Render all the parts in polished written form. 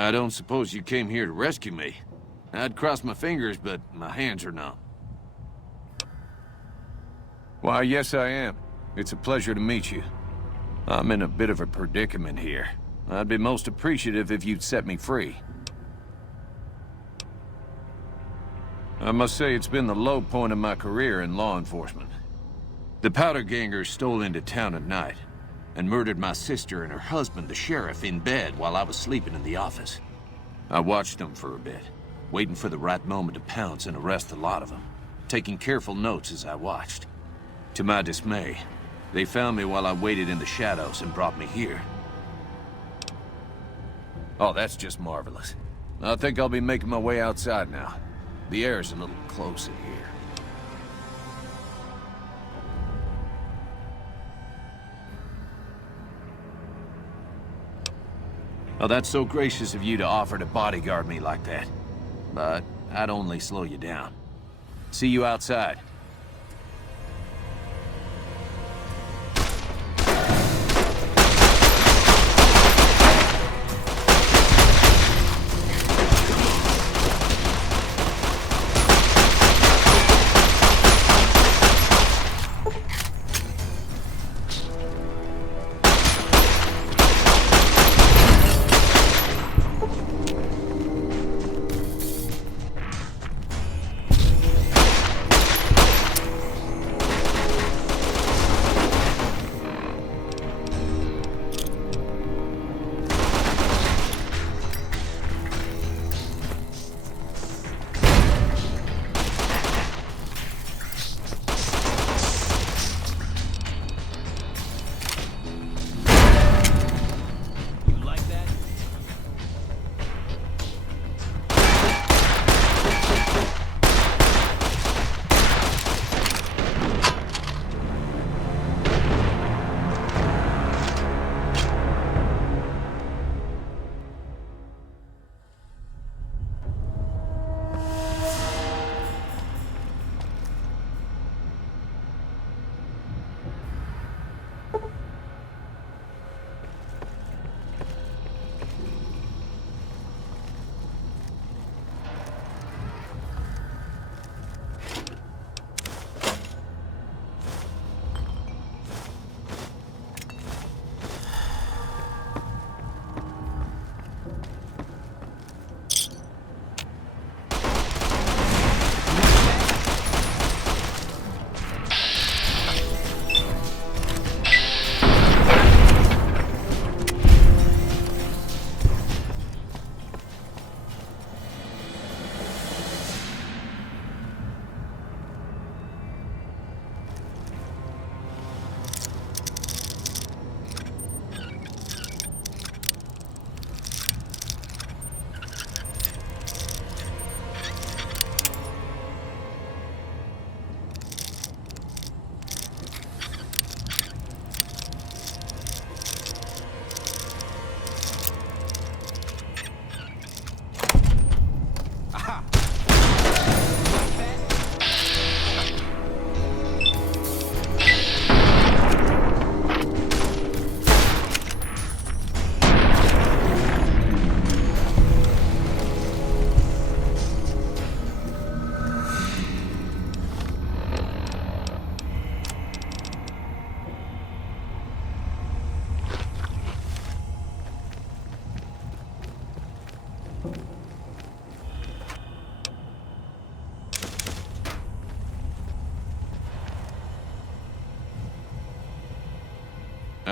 I don't suppose you came here to rescue me. I'd cross my fingers, but my hands are numb. Why, yes I am. It's a pleasure to meet you. I'm in a bit of a predicament here. I'd be most appreciative if you'd set me free. I must say it's been the low point of my career in law enforcement. The Powder Gangers stole into town at night and murdered my sister and her husband, the sheriff, in bed while I was sleeping in the office. I watched them for a bit, waiting for the right moment to pounce and arrest the lot of them, taking careful notes as I watched. To my dismay, they found me while I waited in the shadows and brought me here. Oh, that's just marvelous. I think I'll be making my way outside now. The air's a little close in here. Oh, that's so gracious of you to offer to bodyguard me like that. But I'd only slow you down. See you outside.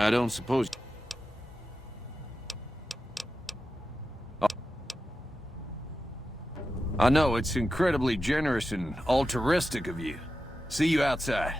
I don't suppose... Oh. I know, it's incredibly generous and altruistic of you. See you outside.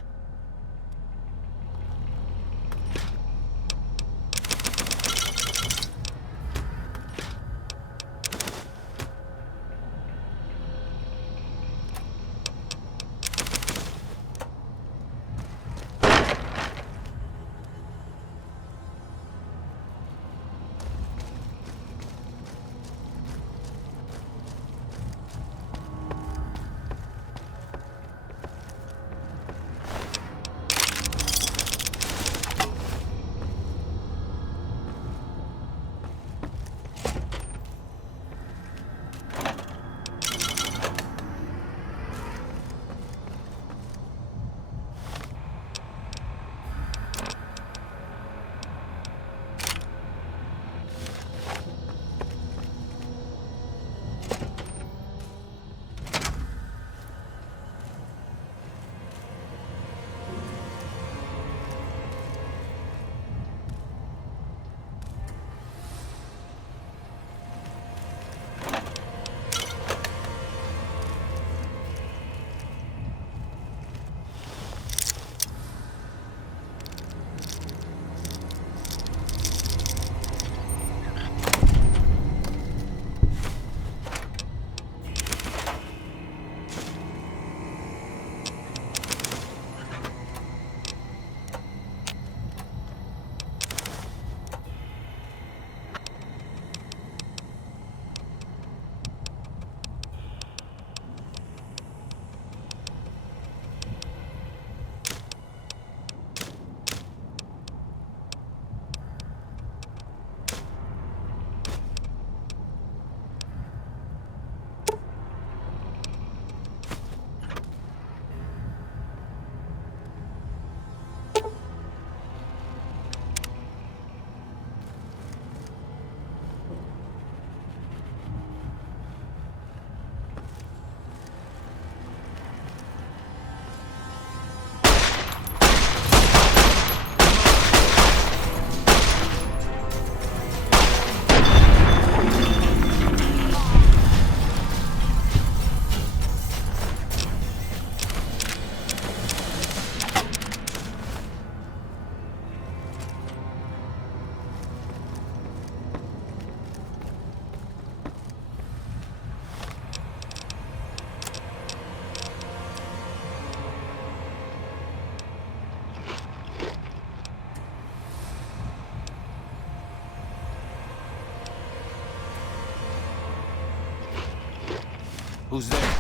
Who's there?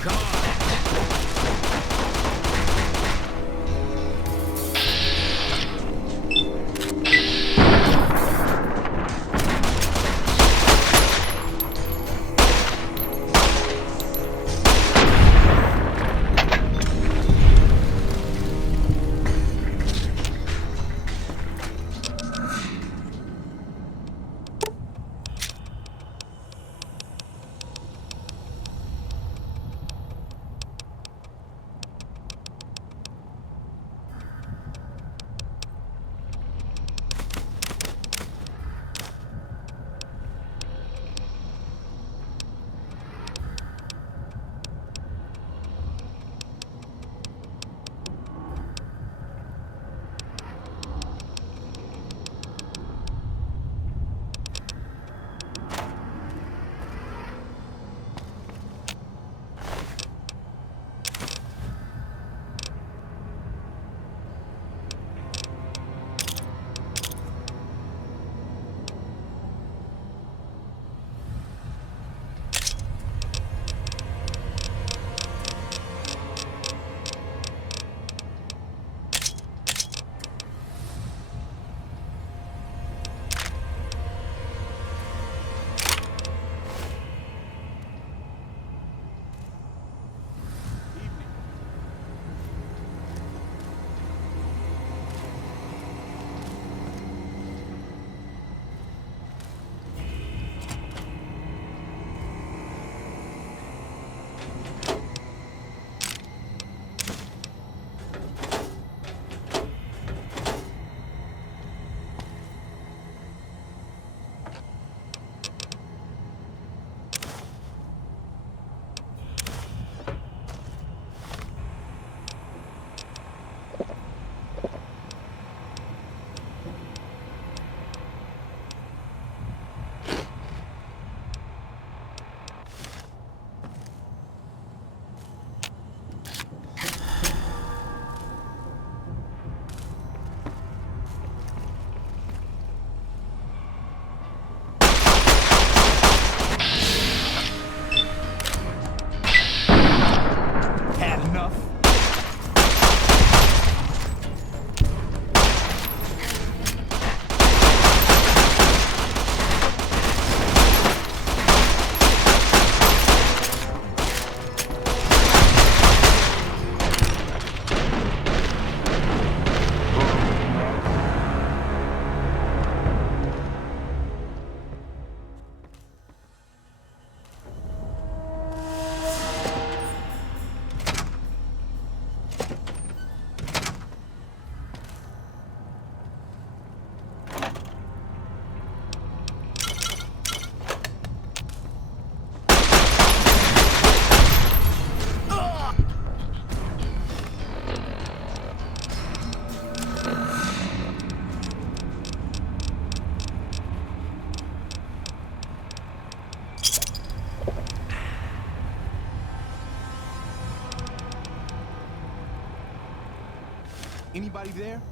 Come on! Anybody there?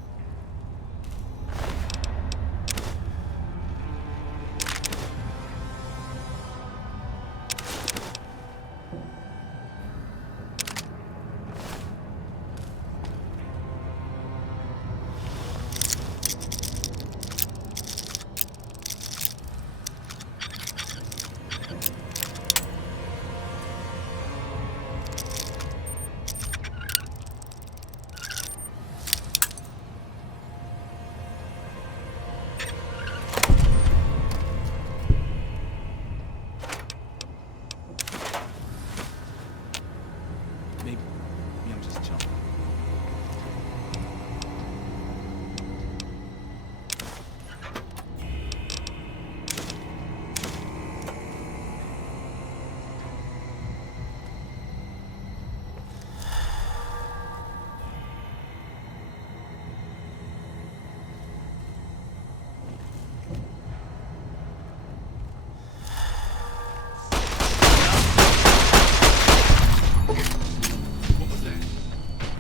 Maybe I'm just jumping. What was that?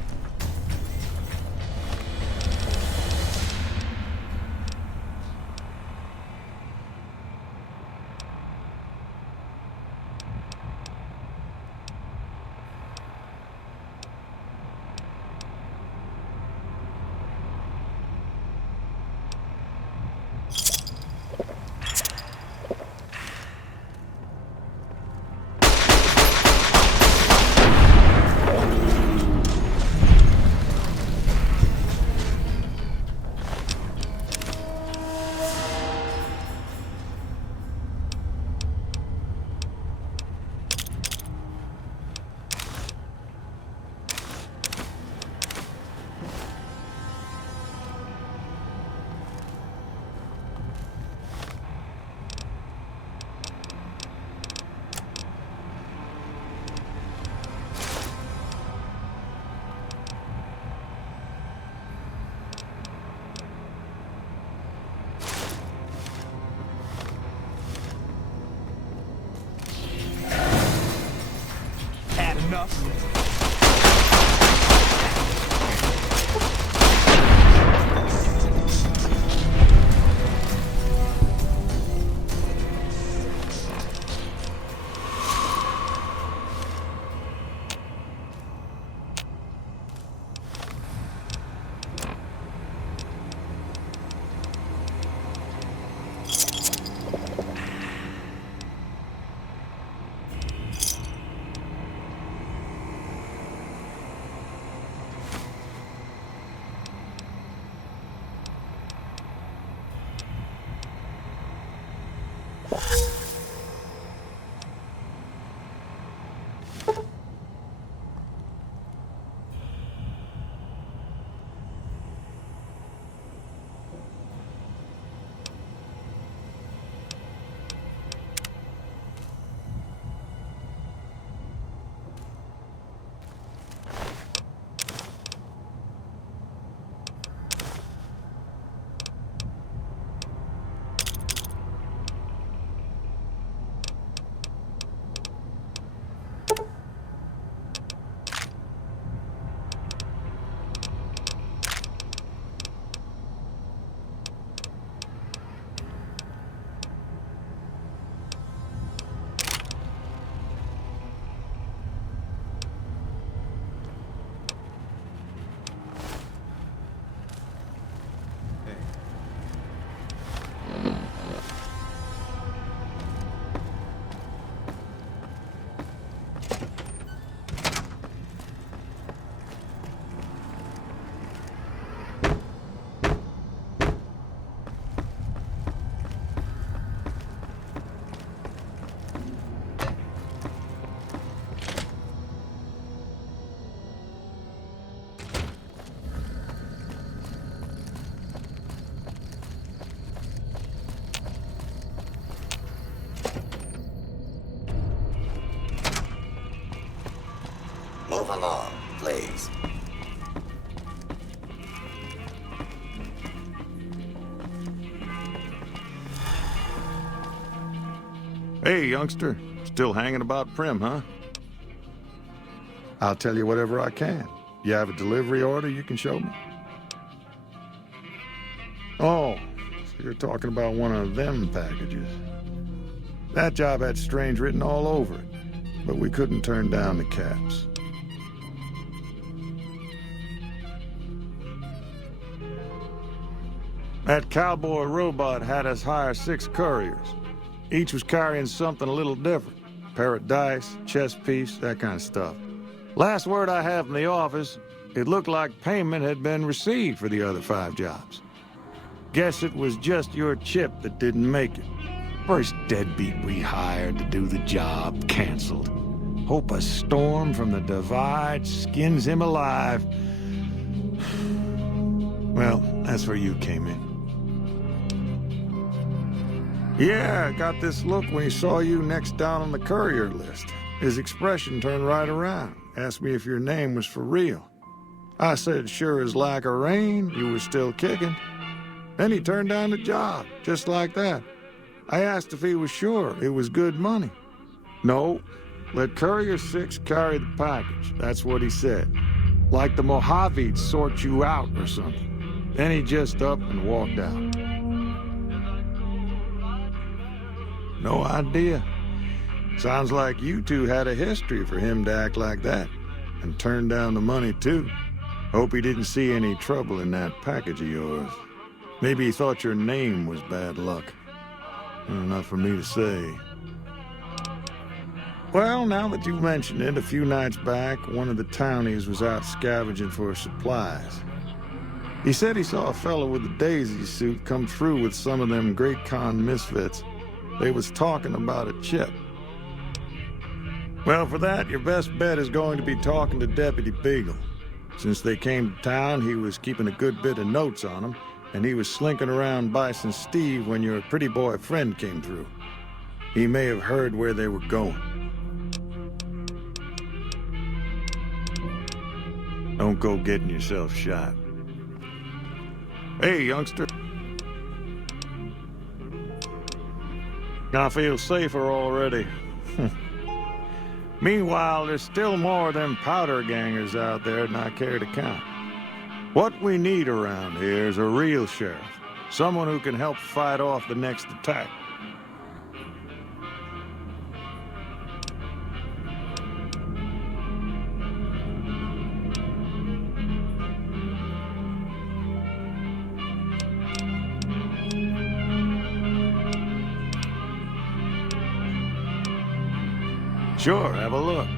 Move along, please. Hey, youngster. Still hanging about Primm, huh? I'll tell you whatever I can. You have a delivery order you can show me? Oh, so you're talking about one of them packages. That job had Strange written all over it, but we couldn't turn down the caps. That cowboy robot had us hire 6 couriers. Each was carrying something a little different. Pair of dice, chess piece, that kind of stuff. Last word I have from the office, it looked like payment had been received for the other 5 jobs. Guess it was just your chip that didn't make it. First deadbeat we hired to do the job canceled. Hope a storm from the Divide skins him alive. Well, that's where you came in. Yeah, got this look when he saw you next down on the courier list. His expression turned right around. Asked me if your name was for real. I said, sure as lack of rain, you were still kicking. Then he turned down the job, just like that. I asked if he was sure it was good money. No, let Courier 6 carry the package. That's what he said. Like the Mojave'd sort you out or something. Then he just up and walked out. No idea. Sounds like you two had a history for him to act like that. And turn down the money, too. Hope he didn't see any trouble in that package of yours. Maybe he thought your name was bad luck. Not for me to say. Well, now that you've mentioned it, a few nights back, one of the townies was out scavenging for supplies. He said he saw a fellow with a daisy suit come through with some of them Great Khan misfits. They was talking about a chip. Well, for that, your best bet is going to be talking to Deputy Beagle. Since they came to town, he was keeping a good bit of notes on them, and he was slinking around Bison Steve when your pretty boy friend came through. He may have heard where they were going. Don't go getting yourself shot. Hey, youngster. I feel safer already. Meanwhile, there's still more of them powder gangers out there than I care to count. What we need around here is a real sheriff. Someone who can help fight off the next attack. Sure, have a look.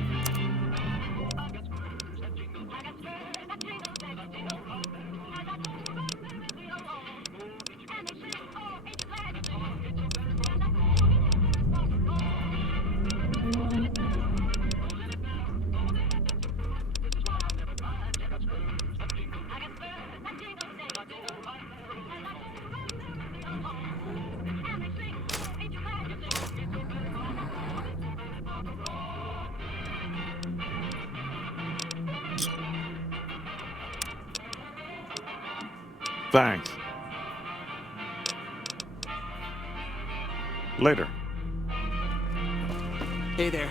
Thanks. Later. Hey there.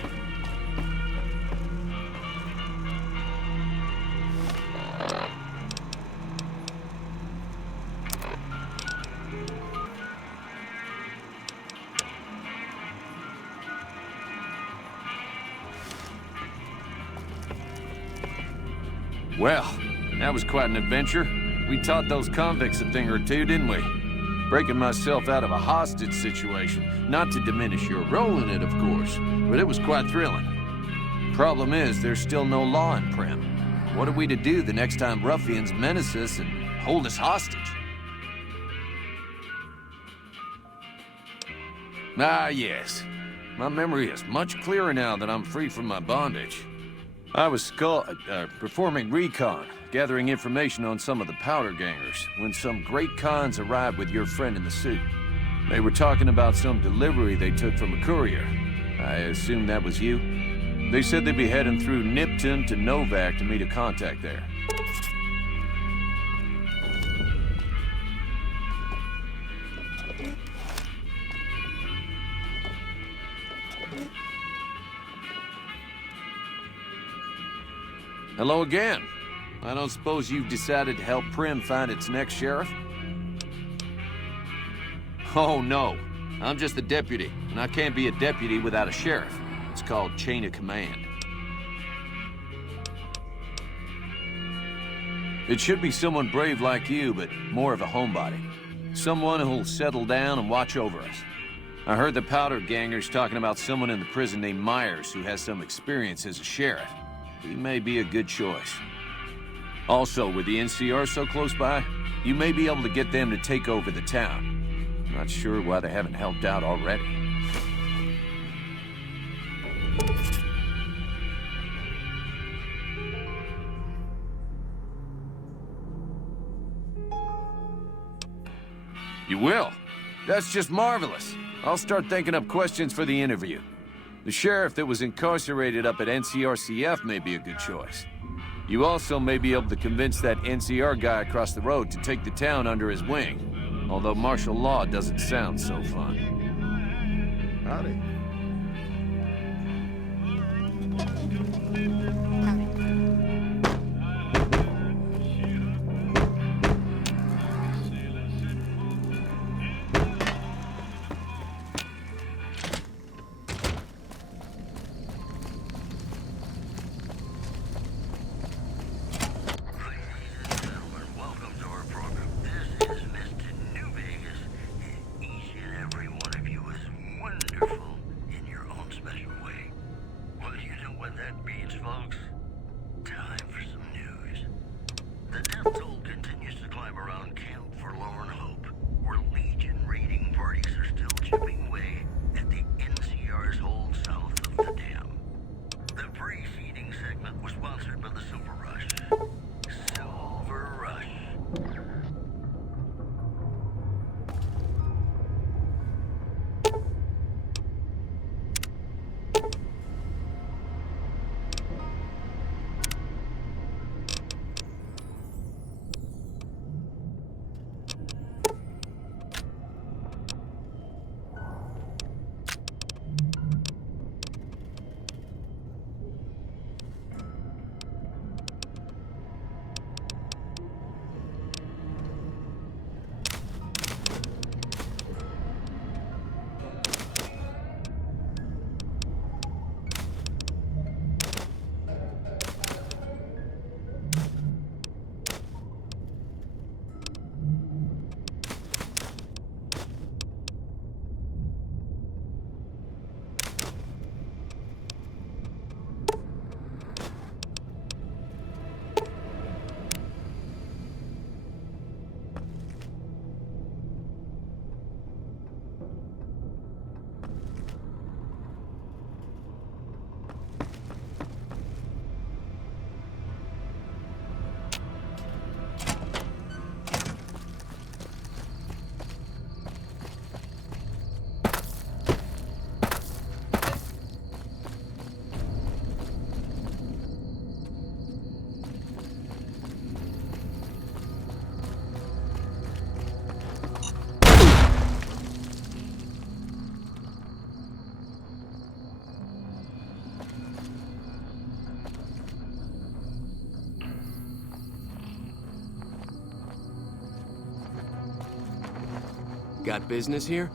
Well, that was quite an adventure. We taught those convicts a thing or two, didn't we? Breaking myself out of a hostage situation. Not to diminish your role in it, of course, but it was quite thrilling. Problem is, there's still no law in Primm. What are we to do the next time ruffians menace us and hold us hostage? Ah, yes. My memory is much clearer now that I'm free from my bondage. I was performing recon, gathering information on some of the powder gangers, when some great cons arrived with your friend in the suit. They were talking about some delivery they took from a courier. I assume that was you? They said they'd be heading through Nipton to Novak to meet a contact there. Hello again. I don't suppose you've decided to help Primm find its next sheriff? Oh, no. I'm just the deputy, and I can't be a deputy without a sheriff. It's called chain of command. It should be someone brave like you, but more of a homebody. Someone who'll settle down and watch over us. I heard the powder gangers talking about someone in the prison named Myers who has some experience as a sheriff. He may be a good choice. Also, with the NCR so close by, you may be able to get them to take over the town. Not sure why they haven't helped out already. You will? That's just marvelous. I'll start thinking up questions for the interview. The sheriff that was incarcerated up at NCRCF may be a good choice. You also may be able to convince that NCR guy across the road to take the town under his wing. Although martial law doesn't sound so fun. Howdy. Each and every one of you is wonderful. Got business here?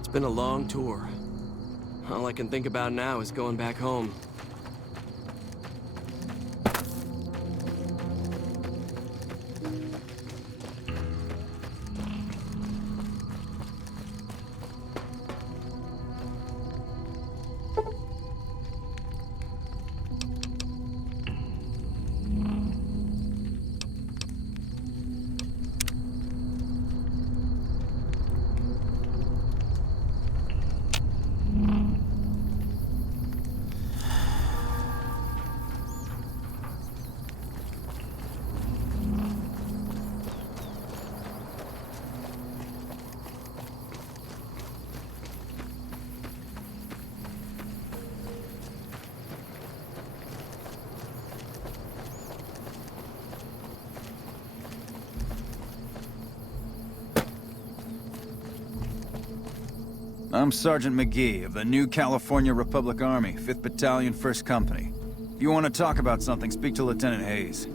It's been a long tour. All I can think about now is going back home. I'm Sergeant McGee of the New California Republic Army, 5th Battalion, 1st Company. If you want to talk about something, speak to Lieutenant Hayes.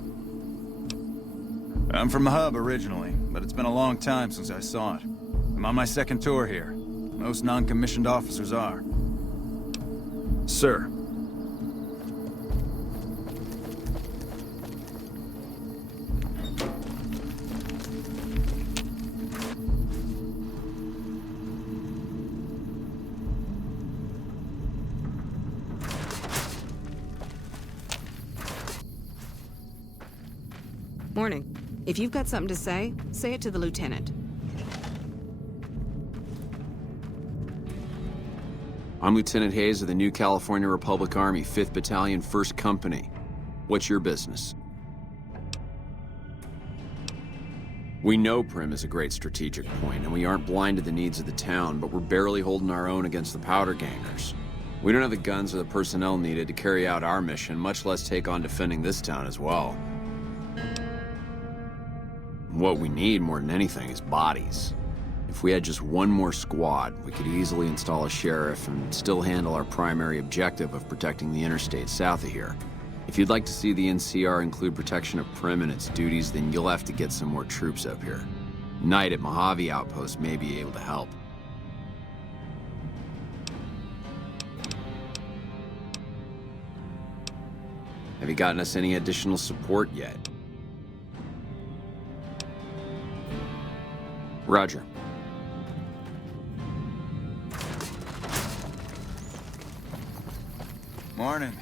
I'm from Hub originally, but it's been a long time since I saw it. I'm on my 2nd tour here. Most non-commissioned officers are. Sir. Morning. If you've got something to say it to the lieutenant. I'm Lieutenant Hayes of the New California Republic Army, 5th Battalion, 1st Company. What's your business? We know Primm is a great strategic point, and we aren't blind to the needs of the town, but we're barely holding our own against the powder gangers. We don't have the guns or the personnel needed to carry out our mission, much less take on defending this town as well. What we need more than anything is bodies. If we had just one more squad, we could easily install a sheriff and still handle our primary objective of protecting the interstate south of here. If you'd like to see the NCR include protection of Primm and its duties, then you'll have to get some more troops up here. Knight at Mojave Outpost may be able to help. Have you gotten us any additional support yet? Roger. Morning.